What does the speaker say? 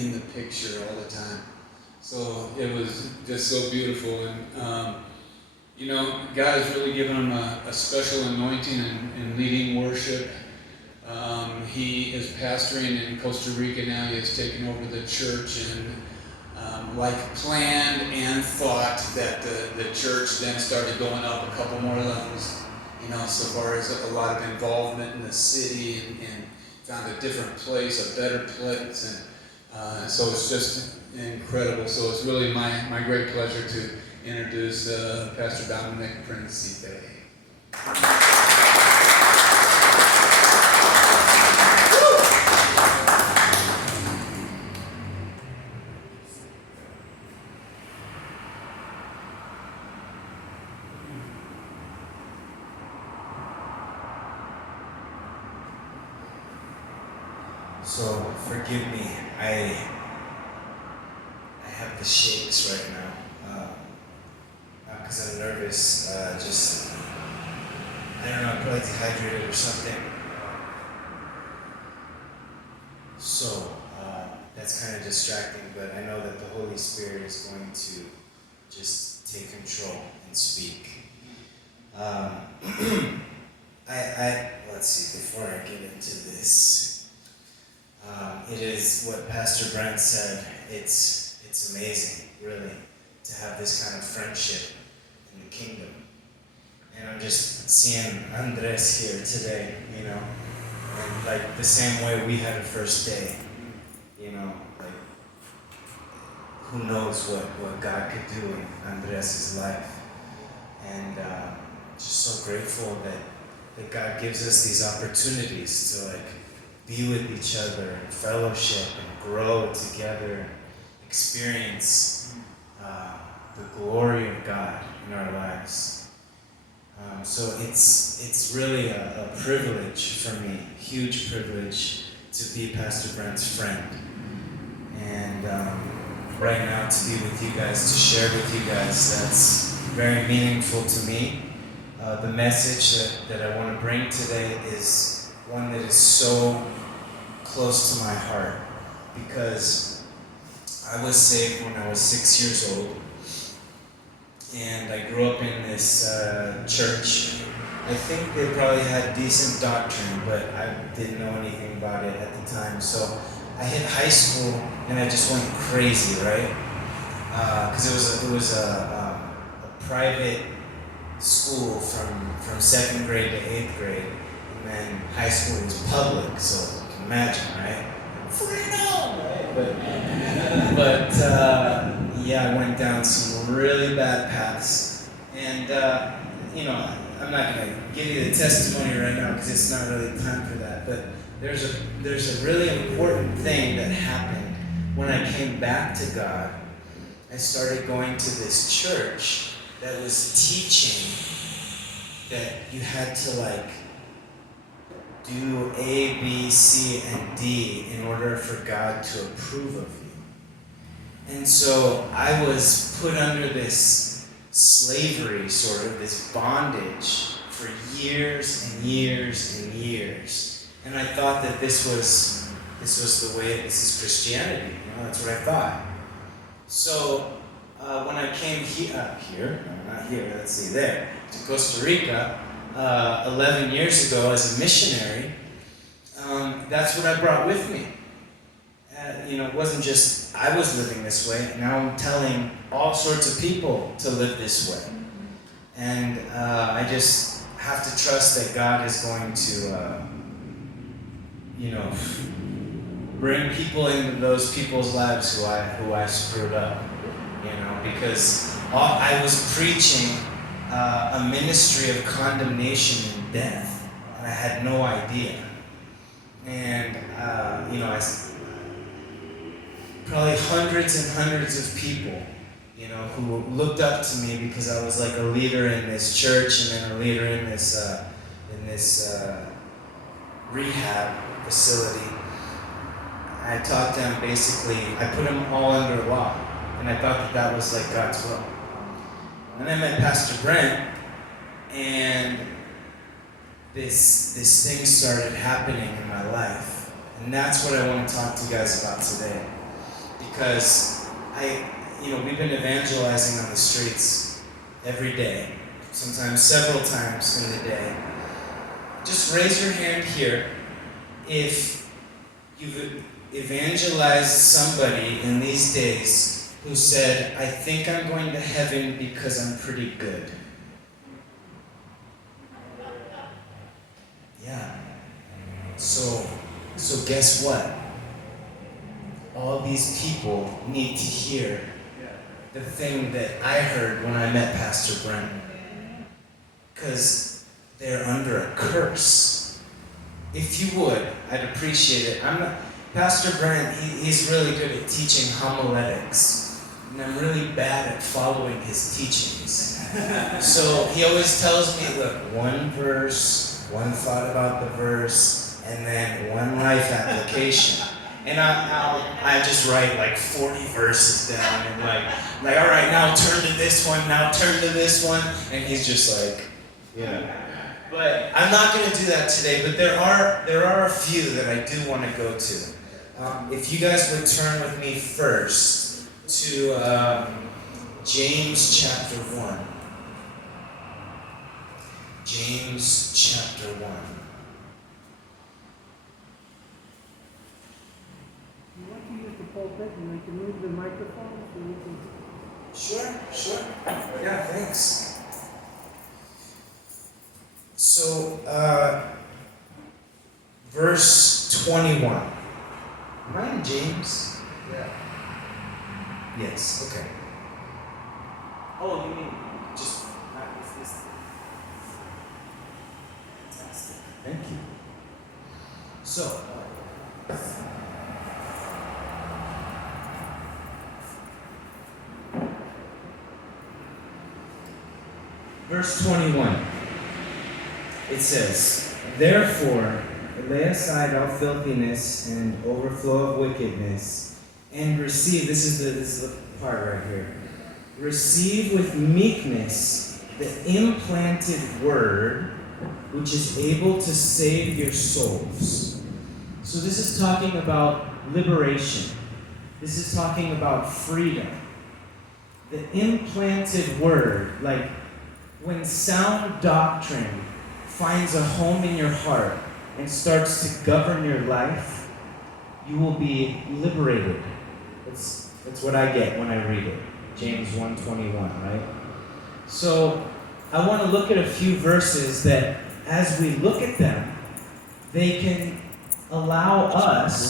in the picture all the time. So it was just so beautiful. And, God has really given him a special anointing in leading worship. He is pastoring in Costa Rica now. He has taken over the church and planned and thought that the church then started going up a couple more levels, so far as a lot of involvement in the city and found a different place, a better place, and so it's just incredible. So it's really my great pleasure to introduce Pastor Dominic Principe. So forgive me, I have the shakes right now, not because I'm nervous, just, I don't know, I'm probably dehydrated or something. So that's kind of distracting, but I know that the Holy Spirit is going to just take control and speak. Let's see, before I get into this, it is what Pastor Brent said. It's amazing, really, to have this kind of friendship in the kingdom. And I'm just seeing Andres here today, and like the same way we had a first day, like who knows what God could do in Andres' life. And just so grateful that God gives us these opportunities to be with each other and fellowship and grow together, experience the glory of God in our lives. So it's really a privilege for me, huge privilege, to be Pastor Brent's friend. And right now to be with you guys, to share with you guys, that's very meaningful to me. The message that I want to bring today is one that is so close to my heart, because I was saved when I was 6 years old, and I grew up in this church. I think they probably had decent doctrine, but I didn't know anything about it at the time. So I hit high school and I just went crazy, right? Because it was a private school from 2nd grade to 8th grade, and then high school was public, so you can imagine, right? Freedom, right? But I went down some really bad paths, and I'm not going to give you the testimony right now because it's not really time for that. But there's a really important thing that happened when I came back to God. I started going to this church that was teaching that you had to do A, B, C, and D in order for God to approve of you. And so I was put under this slavery, sort of, this bondage for years and years and years. And I thought that this was the way, this is Christianity, that's what I thought. So when I came to Costa Rica, 11 years ago as a missionary, that's what I brought with me. It wasn't just I was living this way. Now I'm telling all sorts of people to live this way. And I just have to trust that God is going to, bring people into those people's lives who I screwed up, because I was preaching a ministry of condemnation and death, and I had no idea. And probably hundreds and hundreds of people, who looked up to me because I was like a leader in this church and then a leader in this rehab facility. I taught them I put them all under law, and I thought that was like God's will. And I met Pastor Brent, and this thing started happening in my life. And that's what I want to talk to you guys about today. because we've been evangelizing on the streets every day, sometimes several times in the day. Just raise your hand here if you've evangelized somebody in these days who said, I think I'm going to heaven because I'm pretty good. Yeah. So guess what? All these people need to hear the thing that I heard when I met Pastor Brent. Because they're under a curse. If you would, I'd appreciate it. Pastor Brent, he's really good at teaching homiletics. And I'm really bad at following his teachings. So he always tells me, look, one verse, one thought about the verse, and then one life application. And I just write like 40 verses down and like, all right, now turn to this one, now turn to this one. And he's just like, But I'm not going to do that today, but there are a few that I do want to go to. If you guys would turn with me first to James chapter 1. James chapter 1. You want to use the pulpit and I can move the microphone so you can... Sure. Yeah, thanks. So, verse 21. Am I in James? Yeah. Yes, okay. Oh, you mean just practice this? Fantastic. Thank you. So, verse 21. It says, therefore, lay aside all filthiness and overflow of wickedness, and receive, this is the part right here, receive with meekness the implanted word, which is able to save your souls. So this is talking about liberation. This is talking about freedom. The implanted word, like when sound doctrine finds a home in your heart and starts to govern your life, you will be liberated. That's what I get when I read it. James 1:21, right? So I want to look at a few verses that, as we look at them, they can allow us